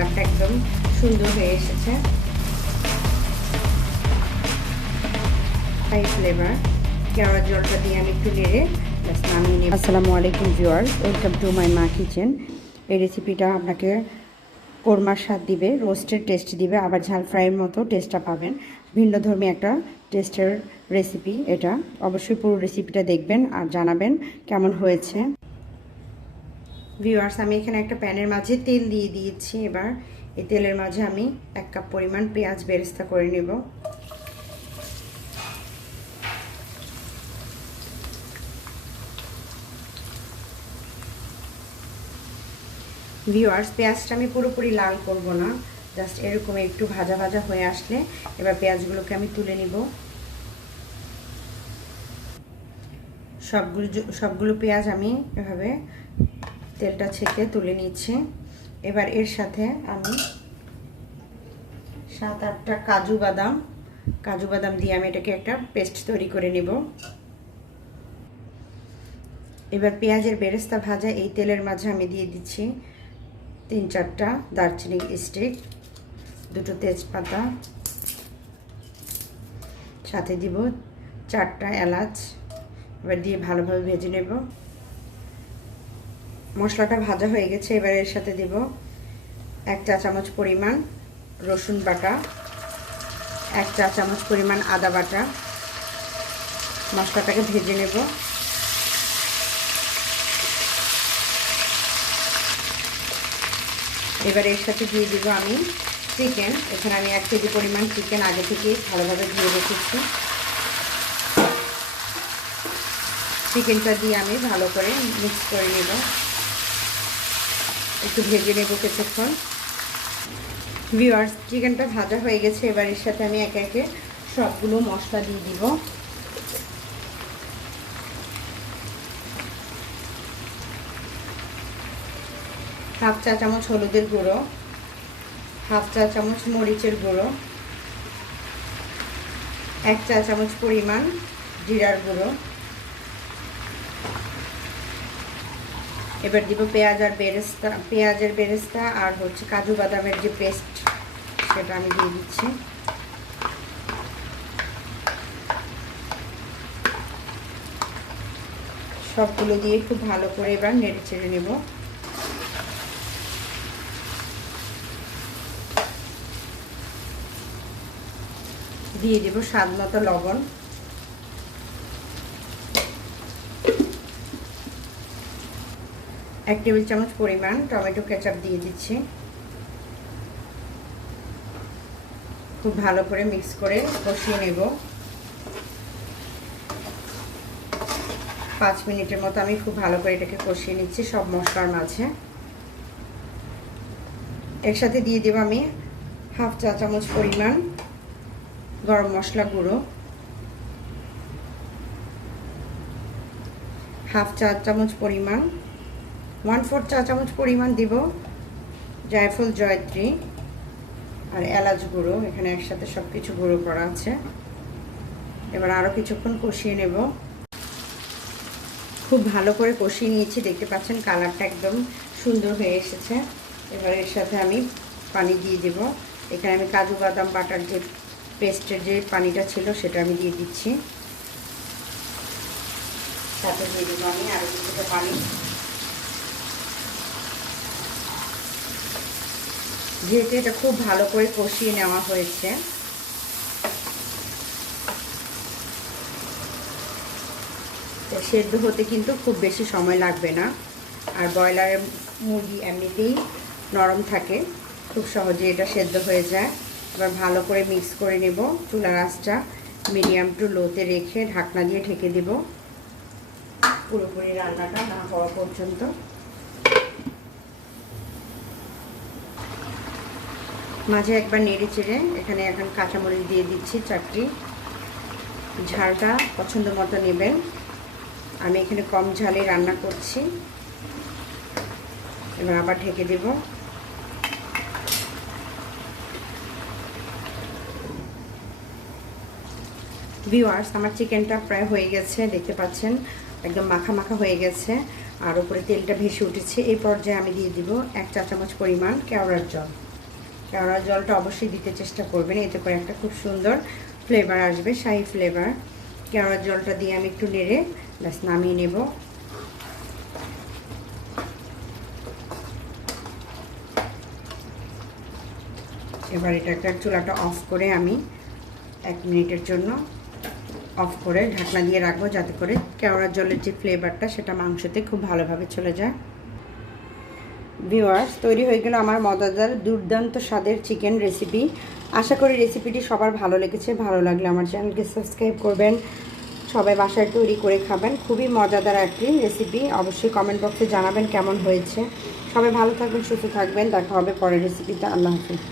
কালারটা একদম সুন্দর হয়ে এসেছে। হাই ফ্লেভার কেওড়ার জলটা দিয়ে আমি একটু নেড়ে জাস্ট নামিয়ে নিই। আসসালামু আলাইকুম ভিউয়ার্স, ওয়েলকাম টু মাই মা কিচেন। এই রেসিপিটা আপনাকে কোরমার স্বাদ দিবে, রোস্টের টেস্ট দিবে, আবার ঝাল ফ্রাইয়ের মতো টেস্টটা পাবেন। ভিন্নধর্মী একটা টেস্টের রেসিপি এটা। অবশ্যই পুরো রেসিপিটা দেখবেন আর জানাবেন কেমন হয়েছে। ভিউয়ার্স, আমি এখানে একটা প্যানের মাঝে তেল দিয়ে দিয়েছি। এবার এই তেলের মাঝে আমি 1 কাপ পরিমাণ পেঁয়াজ বেরেস্তা করে নেব। ভিউয়ার্স, পেঁয়াজটা আমি পুরোপুরি লাল করব না, জাস্ট এরকম একটু ভাজা ভাজা হয়ে আসলে এবার পেঁয়াজগুলোকে আমি তুলে নিব। সবগুলো পেঁয়াজ আমি এভাবে তেলটা ছেঁকে তুলে নিচ্ছি। এবার এর সাথে আমি 7-8টা কাজু বাদাম দিয়ে আমি এটাকে একটা পেস্ট তৈরি করে নেব। এবার পেঁয়াজের বেরেস্তা ভাজা এই তেলের মাঝে আমি দিয়ে দিচ্ছি 3-4টা দারচিনি স্টিক, 2টো তেজপাতা, সাথে দিব 4টা এলাচ। এবার দিয়ে ভালোভাবে ভেজে নেব। মশলাটা ভাজা হয়ে গেছে। এবার এর সাথে দিব 1 চা চামচ পরিমাণ রসুন বাটা, 1 চা চামচ পরিমাণ আদা বাটা। মশলাটাকে ভেজে নেব। এবার এর সাথে দিয়ে দিব আমি চিকেন। এখানে আমি 1 কেজি পরিমাণ চিকেন আগে থেকেই ভালোভাবে ধুয়ে রেখেছি। চিকেনটা দিয়ে আমি ভালো করে মিক্স করে নেব, একটু ভেজে নেব কিছুক্ষণ। ভিউয়ার্স, চিকেনটা ভাজা হয়ে গেছে। এবার এর সাথে আমি একে একে সবগুলো মশলা দিয়ে দিব। হাফ চা চামচ হলুদের গুঁড়ো, হাফ চা চামচ মরিচের গুঁড়ো, 1 চা চামচ পরিমাণ জিরার গুঁড়ো। এবার দিব পেঁয়াজের বেরেস্তা আর হচ্ছে কাজু বাদামের যে পেস্ট সেটা আমি দিয়ে দিচ্ছি। সবগুলো দিয়ে খুব ভালো করে এবার নেড়ে চেড়ে নেব। দিয়ে দেব স্বাদ মতো লবণ, 1 টেবিল চামচ পরিমাণ টমেটো কেচাপ দিয়ে দিচ্ছি। খুব ভালো করে মিক্স করে কষিয়ে নেব। 5 মিনিটের মতো আমি খুব ভালো করে এটাকে কষিয়ে নিচ্ছি সব মশলার মাঝে। এর সাথে দিয়ে দেব আমি হাফ চা চামচ পরিমাণ গরম মশলা গুঁড়ো, হাফ চা চামচ পরিমাণ 1/4 চা চামচ পরিমাণ দিব জায়ফল জয়ত্রী আর এলাচ গুঁড়ো। এখানে একসাথে সব কিছু গুঁড়ো করা আছে। এবার আরও কিছুক্ষণ কষিয়ে নেব। খুব ভালো করে কষিয়ে নিয়েছি, দেখতে পাচ্ছেন কালারটা একদম সুন্দর হয়ে এসেছে। এবার এর সাথে আমি পানি দিয়ে দেব। এখানে আমি কাজু বাদাম বাটার যে পেস্টের যে পানিটা ছিল সেটা আমি দিয়ে দিচ্ছি। সাথে দিয়ে দেবো আমি আরও কিছুটা পানি। যেহেতু এটা খুব ভালো করে কষিয়ে নেওয়া হয়েছে, সেদ্ধ হতে কিন্তু খুব বেশি সময় লাগবে না। আর ব্রয়লারের মুরগি এমনিতেই নরম থাকে, খুব সহজে এটা সেদ্ধ হয়ে যায়। এবার ভালো করে মিক্স করে নেব। চুলার আঁচটা মিডিয়াম টু লোতে রেখে ঢাকনা দিয়ে ঢেকে দেব পুরোপুরি রান্নাটা না হওয়া পর্যন্ত। মাঝে একবার নেড়ে চেড়ে এখানে এখন কাঁচামরিচ দিয়ে দিচ্ছি 4টি। ঝালটা পছন্দ মতো নেবেন, আমি এখানে কম ঝালে রান্না করছি। এবার আবার ঢেকে দেব। ভিউয়ার্স, আমার চিকেনটা প্রায় হয়ে গেছে, দেখতে পাচ্ছেন একদম মাখা মাখা হয়ে গেছে আর উপরে তেলটা ভেসে উঠেছে। এই পর্যায়ে আমি দিয়ে দিব 1 চা চামচ পরিমাণ কেওড়ার জল। কেওড়া জলটা অবশ্যই দিতে চেষ্টা করবেন, এতে করে একটা খুব সুন্দর ফ্লেভার আসবে, শাহি ফ্লেভার। কেওড়া জলটা দিয়ে আমি একটু নেড়ে ব্যাস নামিয়ে নেব। এবার এটা চুলাটা অফ করে আমি 1 মিনিটের জন্য অফ করে ঢাকনা দিয়ে রাখবো, যাতে করে কেওড়া জলের যে ফ্লেভারটা সেটা মাংসতে খুব ভালোভাবে চলে যায়। ভিউয়ার্স, তৈরি হয়ে গেল আমার মজাদার দুর্দান্ত স্বাদের চিকেন রেসিপি। আশা করি রেসিপিটি সবার ভালো লেগেছে। ভালো লাগলে আমার চ্যানেলকে সাবস্ক্রাইব করবেন, সবাই বাসায় তৈরি করে খাবেন। খুবই মজাদার একটি রেসিপি। অবশ্যই কমেন্ট বক্সে জানাবেন কেমন হয়েছে। সবাই ভালো থাকবেন, সুস্থ থাকবেন। দেখা হবে পরের রেসিপিতে। আল্লাহ হাফিজ।